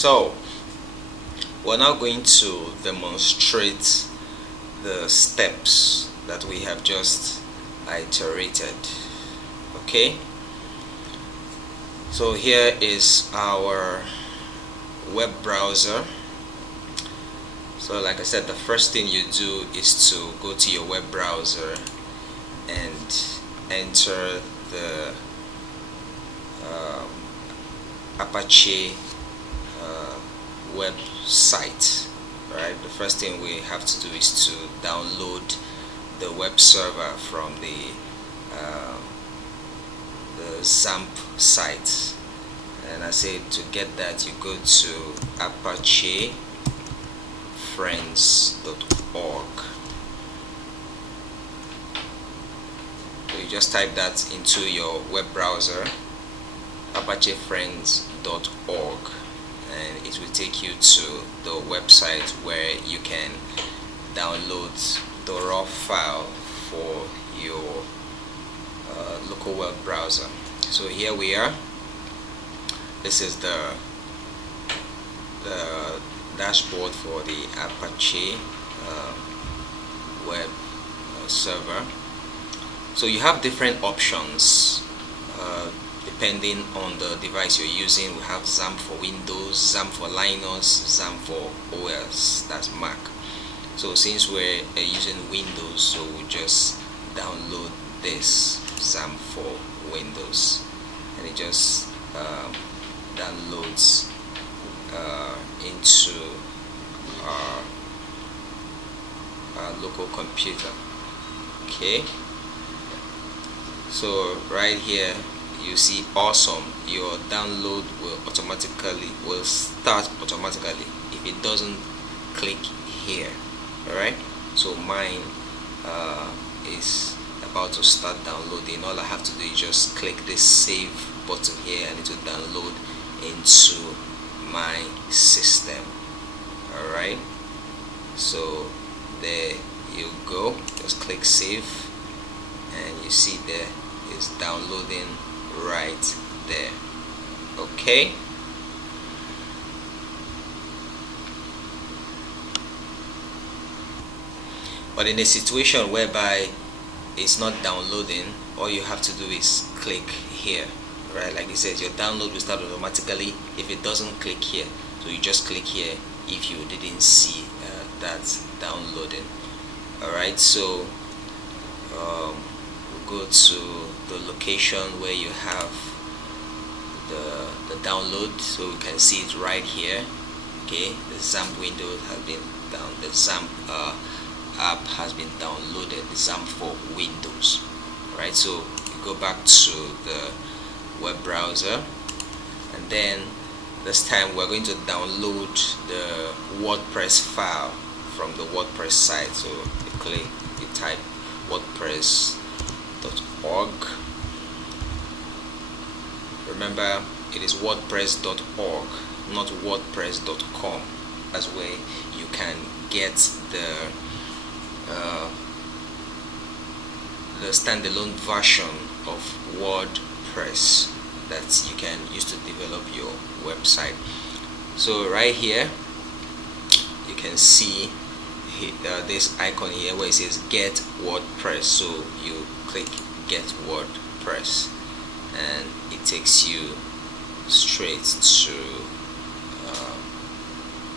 So we're now going to demonstrate the steps that we have just iterated. Okay, so here is our web browser. So like I said, the first thing you do is to go to your web browser and enter the Apache website. Right, the first thing we have to do is to download the web server from the Xampp site, and I say to get that you go to apachefriends.org. So you just type that into your web browser, apachefriends.org, and it will take you to the website where you can download the raw file for your local web browser. So here we are. This is the dashboard for the Apache web server. So you have different options depending on the device you're using. We have Xampp for Windows, Xampp for Linux, Xampp for OS, that's Mac. So since we're using Windows, so we just download this Xampp for Windows, and it just downloads into our local computer. Okay, so right here you see awesome, your download will start automatically if it doesn't click here. Alright, so mine is about to start downloading. All I have to do is just click this save button here, and it will download into my system. Alright, so there you go, just click save, and you see there is downloading right there. Okay, but in a situation whereby it's not downloading, all you have to do is click here. Right, like it says, your download will start automatically if it doesn't click here. So you just click here if you didn't see that downloading. Alright, so we'll go to the location where you have the download, so we can see it right here. Okay, the Xampp window has been down, the Xampp app has been downloaded, the Xampp for Windows. Right, so you go back to the web browser, and then this time we're going to download the WordPress file from the WordPress site. So you type wordpress.org. remember, it is wordpress.org, not wordpress.com. That's where you can get the standalone version of WordPress that you can use to develop your website. So right here you can see this icon here where it says get WordPress. So you click get WordPress, and it takes you straight to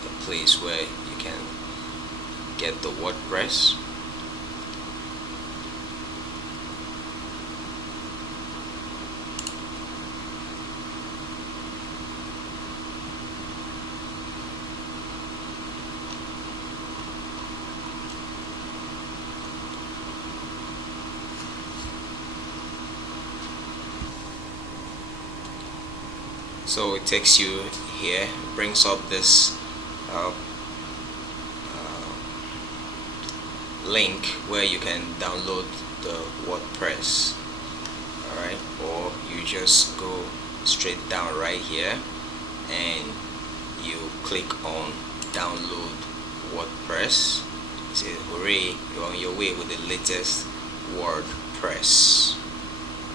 the place where you can get the WordPress. So it takes you here, brings up this link where you can download the WordPress. Alright, or you just go straight down right here and you click on download WordPress. You say, hooray, you're on your way with the latest WordPress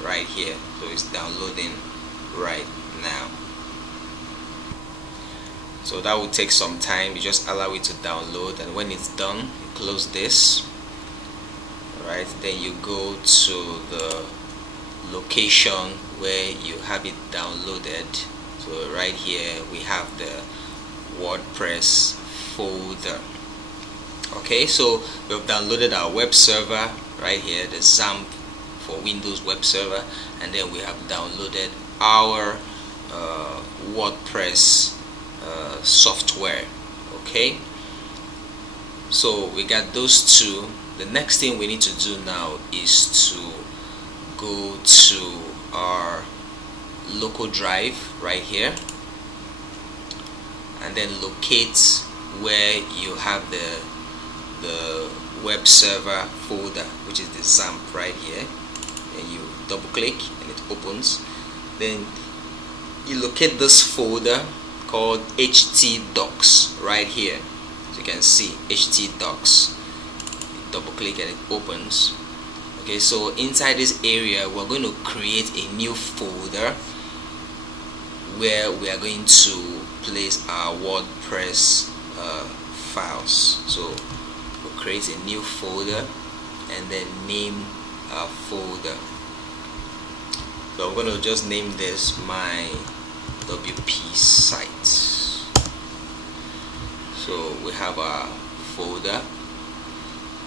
right here. So it's downloading right now. So that will take some time. You just allow it to download, and when it's done, you close this. Alright, then you go to the location where you have it downloaded. So right here we have the WordPress folder. Okay, so we've downloaded our web server right here, the Xampp for Windows web server, and then we have downloaded our WordPress software. Okay, so we got those two. The next thing we need to do now is to go to our local drive right here, and then locate where you have the web server folder, which is the Samp right here, and you double click and it opens. Then you locate this folder called htdocs right here. So you can see htdocs, you double click and it opens. Okay, so inside this area we're going to create a new folder where we are going to place our WordPress files. So we'll create a new folder and then name our folder. So I'm going to just name this my WP site. So we have our folder.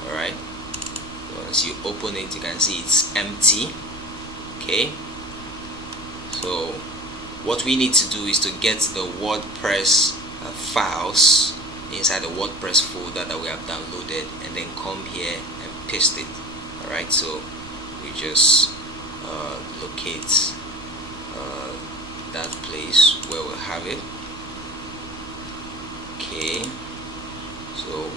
Alright, once you open it, you can see it's empty. Okay, so what we need to do is to get the WordPress files inside the WordPress folder that we have downloaded, and then come here and paste it. Alright, so we just locate that place where we have it. Okay, so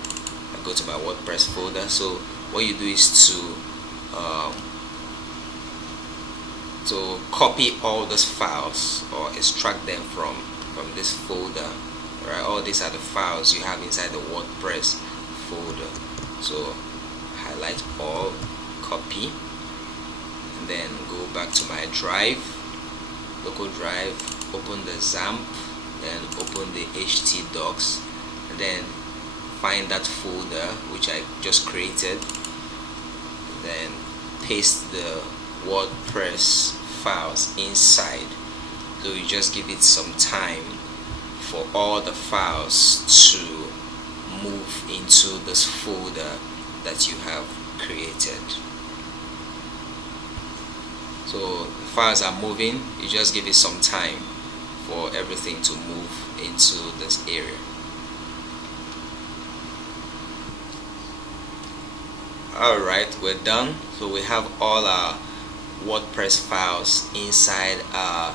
I go to my WordPress folder. So what you do is to copy all those files or extract them from this folder. Right, all these are the files you have inside the WordPress folder. So highlight all, copy, and then go back to my drive, local drive, open the Xampp, then open the htdocs, and then find that folder which I just created, then paste the WordPress files inside. So you just give it some time for all the files to move into this folder that you have created. So the files are moving, you just give it some time for everything to move into this area. Alright, we're done. So we have all our WordPress files inside our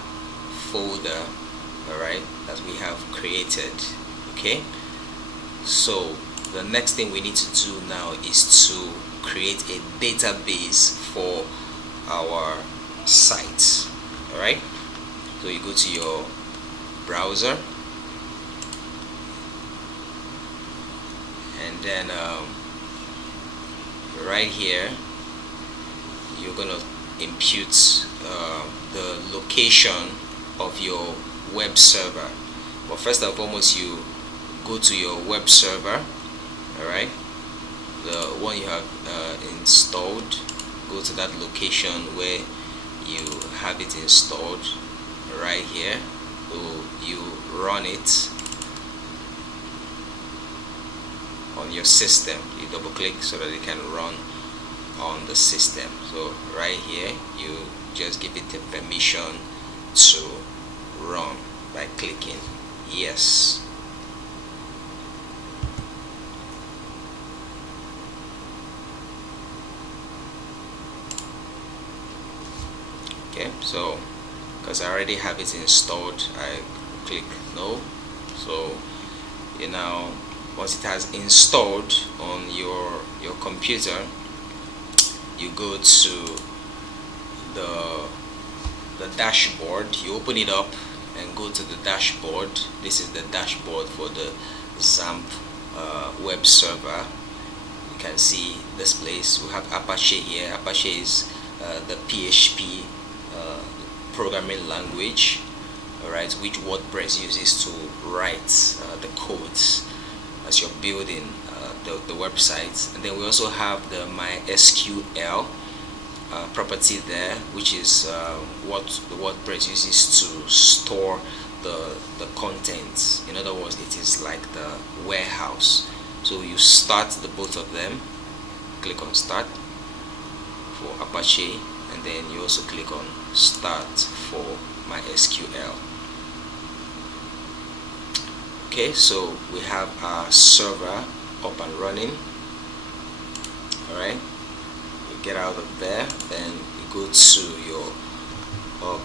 folder, alright, that we have created. Okay, so the next thing we need to do now is to create a database for our site. Alright, so you go to your browser, and then right here you're gonna impute the location of your web server. But first and foremost, you go to your web server. Alright, the one you have installed, go to that location where you have it installed right here. So you run it on your system, you double click so that it can run on the system. So right here you just give it a permission to run by clicking yes. Okay, so because I already have it installed, I click no. So you know, once it has installed on your computer, you go to the dashboard, you open it up and go to the dashboard. This is the dashboard for the Xampp web server. You can see this place. We have Apache here. Apache is the PHP programming language. alright, which WordPress uses to write the codes as you're building the website. And then we also have the MySQL property there, which is what the WordPress uses to store the content. In other words, it is like the warehouse. So you start the both of them, click on start for Apache, and then you also click on start for MySQL. Okay, so we have our server up and running. Alright, you get out of there, then you go to your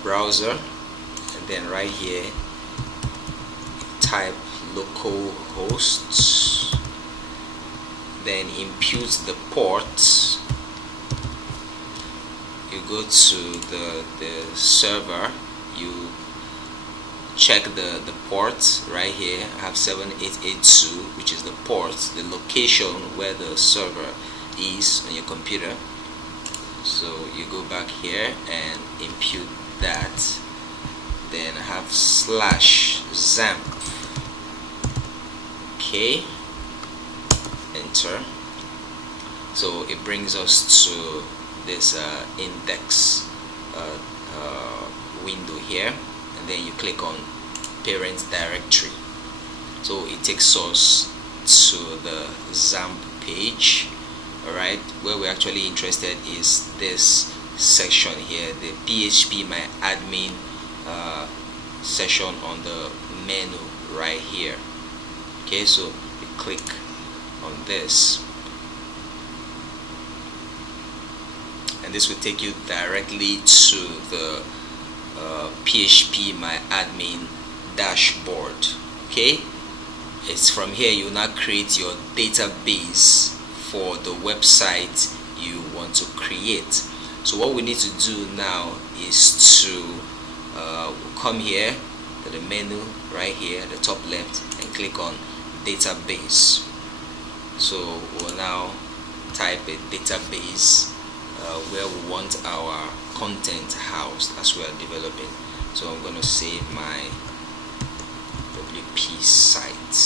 browser, and then right here type localhost, then impute the port. You go to the server, you check the port right here. I have 7882, which is the port, the location where the server is on your computer. So you go back here and impute that, then I have /Xampp. Okay, enter. So it brings us to this index window here, and then you click on parent directory. So it takes us to the Xampp page. Alright, where we're actually interested is this section here, the PHP my admin section on the menu right here. Okay, so you click on this, and this will take you directly to the PHP my admin dashboard. Okay, it's from here you now create your database for the website you want to create. So what we need to do now is to come here to the menu right here at the top left and click on database. So we'll now type a database where we want our content housed as we are developing. So I'm going to save my WP site.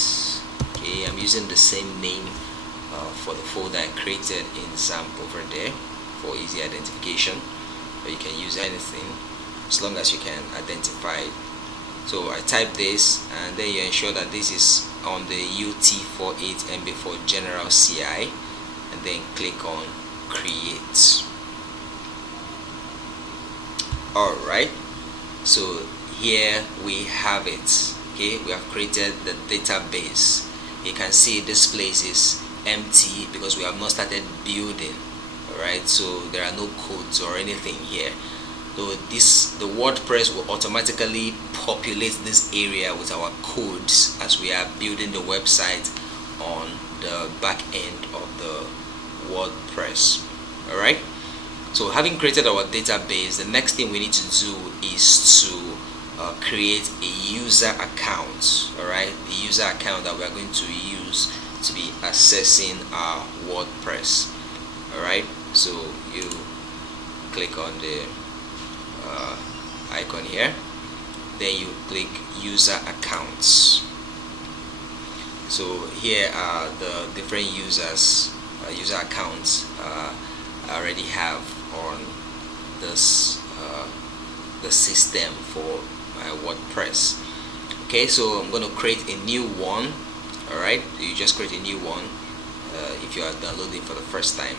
Okay, I'm using the same name for the folder I created in Xampp over there for easy identification, but you can use anything as long as you can identify it. So I type this, and then you ensure that this is on the UT48 MB4 general CI, and then click on create. Alright, so here we have it. Okay, we have created the database. You can see this place is empty because we have not started building. Alright, so there are no codes or anything here. So the WordPress will automatically populate this area with our codes as we are building the website on the back end of the WordPress. Alright, so having created our database, the next thing we need to do is to create a user account. Alright, the user account that we are going to use to be accessing our WordPress. Alright, so you click on the icon here, then you click user accounts. So here are the different user accounts I already have on this the system for my WordPress. Okay, so I'm going to create a new one. Alright, you just create a new one if you are downloading for the first time.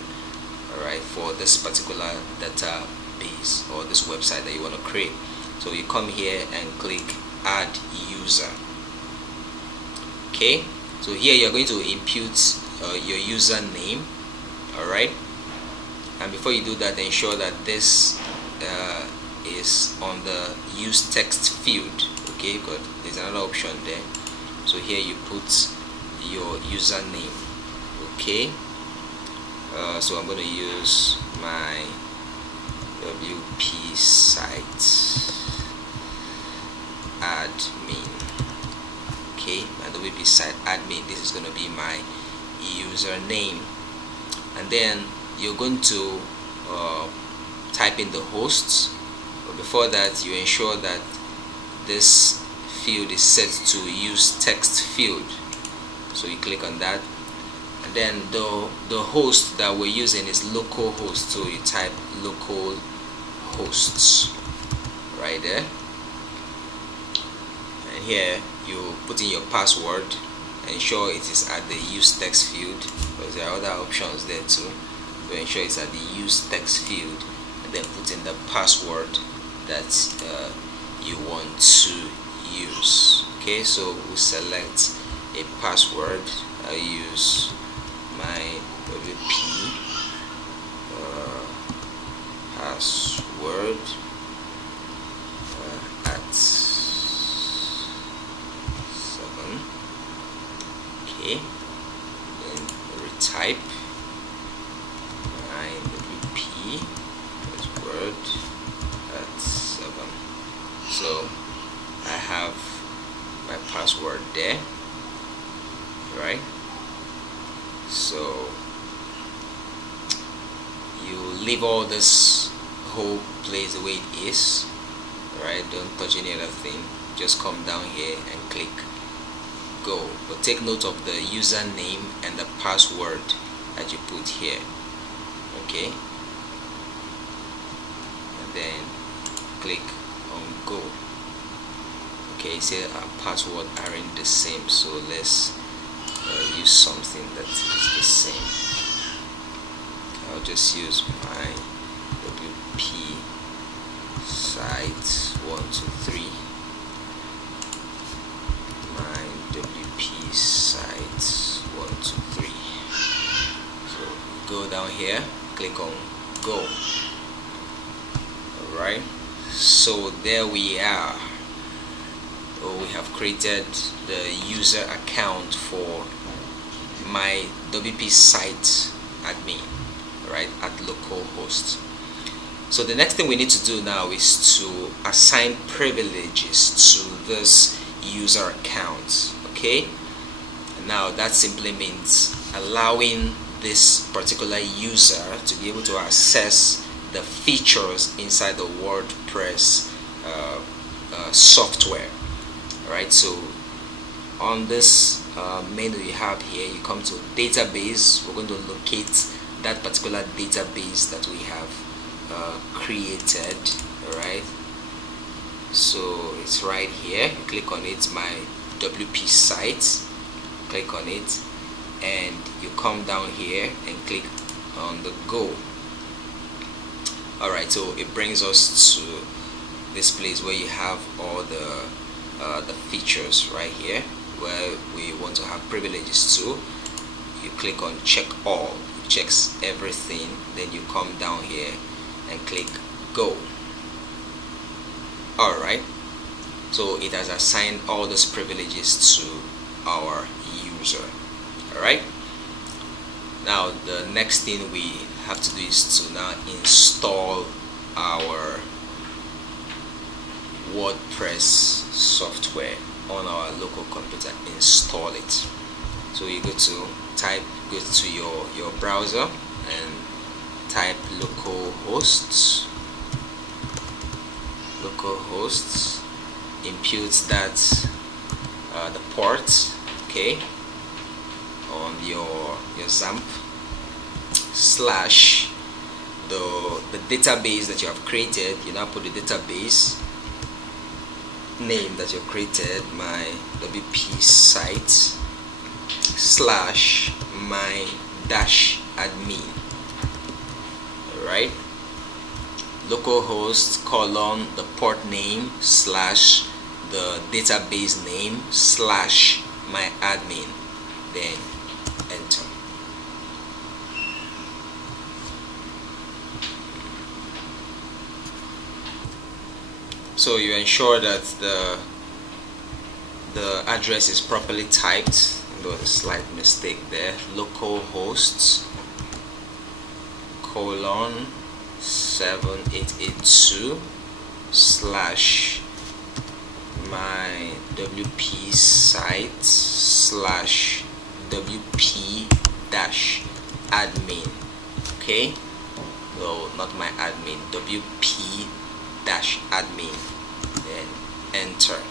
Alright, for this particular database or this website that you want to create. So you come here and click add user. Okay, so here you're going to impute your username. Alright, and before you do that, ensure that this is on the use text field. Okay, because there's another option there. So here you put your username. Okay, so I'm going to use my WP site admin. Okay, my WP site admin, this is going to be my username, and then you're going to type in the hosts. But before that, you ensure that this field is set to use text field, so you click on that, and then the host that we're using is localhost, so you type local hosts right there, and here you put in your password. Ensure it is at the use text field, because there are other options there too. So ensure it's at the use text field, and then put in the password that you want to use. Okay, so we'll select a password. I'll use my WP password at 7. Okay, then retype my WP password at 7. So I have my password there, right? So you leave all this whole place the way it is, right? Don't touch any other thing. Just come down here and click go, but take note of the username and the password that you put here. Okay, and then click on go. Okay, say our password aren't the same, so let's use something that is the same. I'll just use my WP site 123. My WP site 123. So go down here, click on go. Alright, so there we are. We have created the user account for my WP site admin, right, at localhost. So the next thing we need to do now is to assign privileges to this user account. Okay, now that simply means allowing this particular user to be able to access the features inside the WordPress software. Alright, so on this menu you have here, you come to database. We're going to locate that particular database that we have created. Alright, so it's right here. You click on it, my WP site, click on it, and you come down here and click on the go. Alright, so it brings us to this place where you have all the features right here where we want to have privileges to. You click on check all, it checks everything, then you come down here and click go. Alright, so it has assigned all those privileges to our user. Alright, now the next thing we have to do is to now install our WordPress software on our local computer. Install it. So you go to your browser and type localhost, impute that the port, okay, on your Xampp, slash the database that you have created. You now put the database name that you created, my WP site slash my dash admin. Alright, localhost colon the port name slash the database name slash my admin, then enter. So you ensure that the address is properly typed. There was a slight mistake there. Localhost colon 7882 slash my WP site slash WP dash admin. Okay, no, not my admin, WP dash admin, then enter.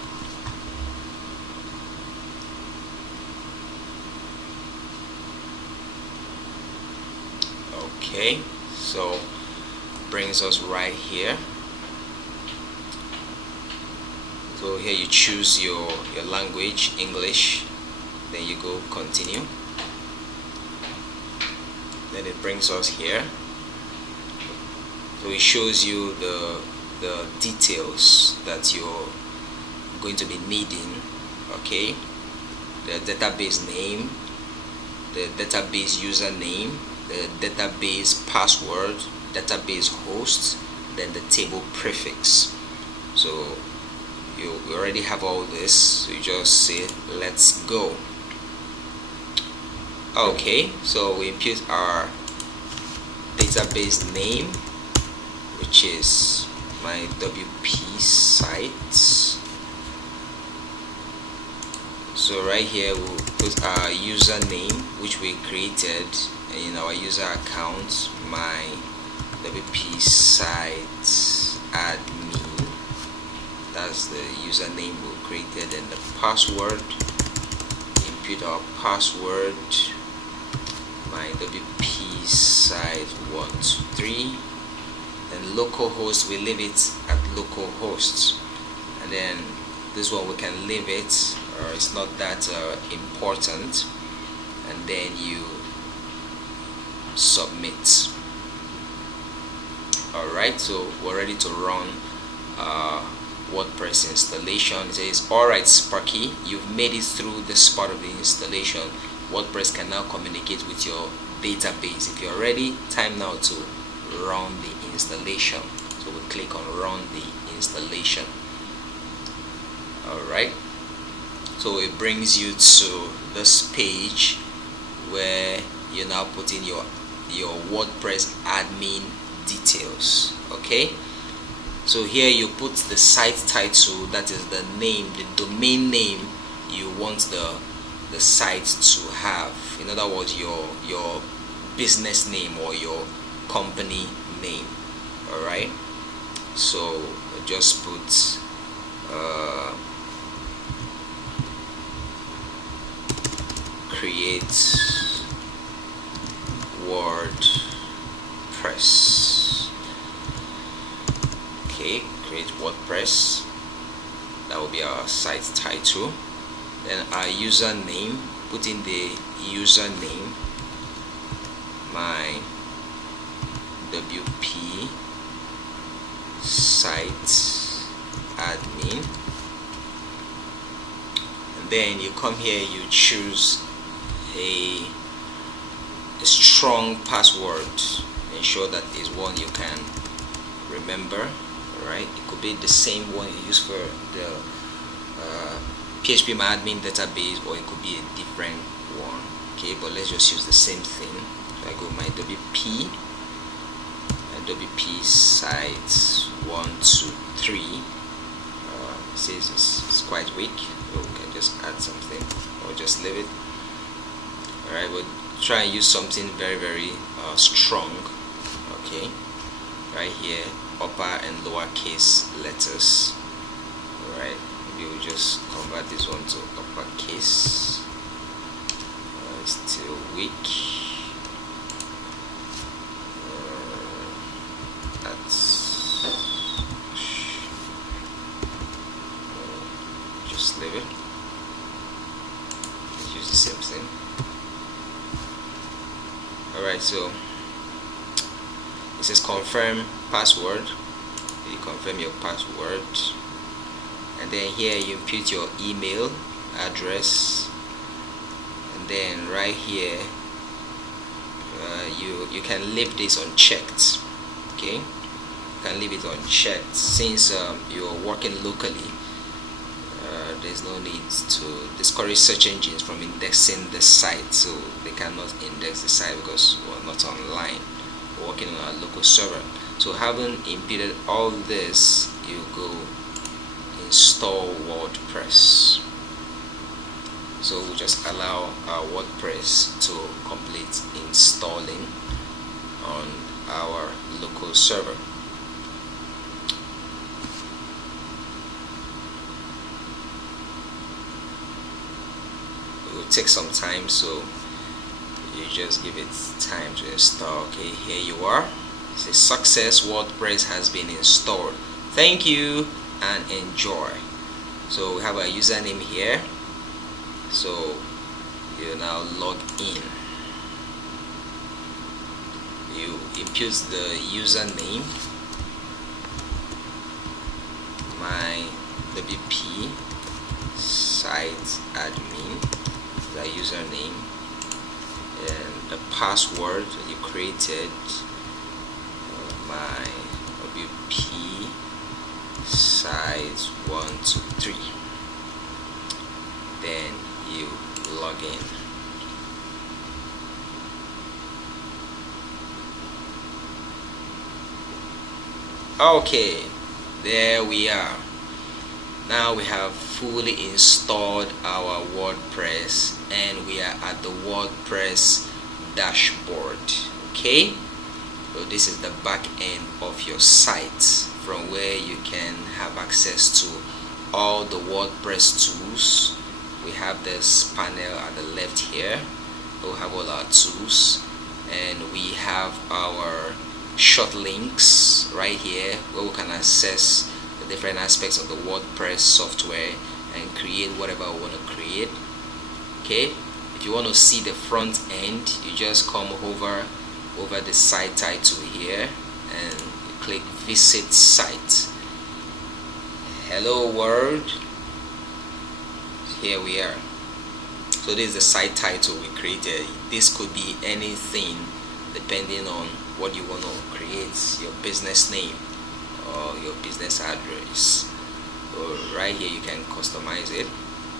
Okay, so brings us right here. So here you choose your language, English, then you go continue, then it brings us here. So it shows you the details that you're going to be needing. Okay, the database name, the database username, the database password, database host, then the table prefix. So you already have all this, so you just say let's go. Okay, so we input our database name, which is my WP site. So right here we'll put our username, which we created in our user account, my WP site admin. That's the username we created, and the password. Input our password, my WP site 123. Then localhost, we leave it at localhost, and then this one we can leave it, or it's not that important, and then you submit. Alright, so we're ready to run WordPress installation. It says, alright Sparky, you've made it through this part of the installation. WordPress can now communicate with your database. If you're ready, time now to run the installation. So we click on run the installation. Alright, so it brings you to this page where you now put in your WordPress admin details. Okay, so here you put the site title, that is the name, the domain name you want the site to have. In other words, your business name or your company name. Alright, so just put create WordPress. Okay, create WordPress. That will be our site title. Then our username, put in the username, my WP site admin. And then you come here, you choose a strong password. Ensure that is one you can remember. Alright, it could be the same one you use for the PHP My Admin database, or it could be a different one. Okay, but let's just use the same thing. So I go my WP site 123. It says it's quite weak, so we can just add something or just leave it. Alright, we'll try and use something very strong. Okay, right here, upper and lowercase letters. Alright, maybe we'll just convert this one to uppercase. It's still weak. Just leave it. Let's use the same thing. Alright, so it says confirm password. You confirm your password, and then here you input your email address, and then right here you can leave this unchecked. Okay, you can leave it unchecked since you're working locally. There's no need to discourage search engines from indexing the site, so they cannot index the site because we're not online, we're working on our local server. So having inputted all this, you go install WordPress. So we'll just allow our WordPress to complete installing on our local server. take some time, so you just give it time to install. Okay, here you are. It says success, WordPress has been installed. Thank you and enjoy. So we have our username here, so you now log in. You input the username, my WP site admin, the username, and the password you created, my WP site 123. Then you log in. Okay, there we are. Now we have fully installed our WordPress and we are at the WordPress dashboard. Okay, so this is the back end of your site, from where you can have access to all the WordPress tools. We have this panel at the left here. We'll have all our tools, and we have our short links right here where we can access the different aspects of the WordPress software and create whatever we want to create. Okay, if you want to see the front end, you just come over the site title here and click visit site. Hello world, here we are. So this is the site title we created. This could be anything depending on what you want to create, your business name or your business address. So right here you can customize it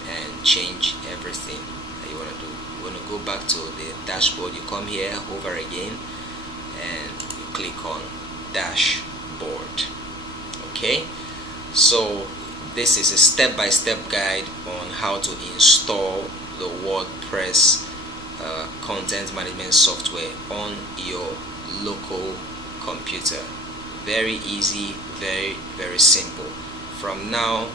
and change everything that you want to do. You want to go back to the dashboard, you come here, hover again, and you click on dashboard. Okay, so this is a step-by-step guide on how to install the WordPress content management software on your local computer. Very easy, very simple. From now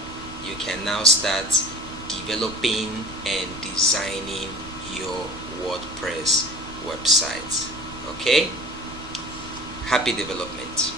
you can now start developing and designing your WordPress website. Okay, happy development.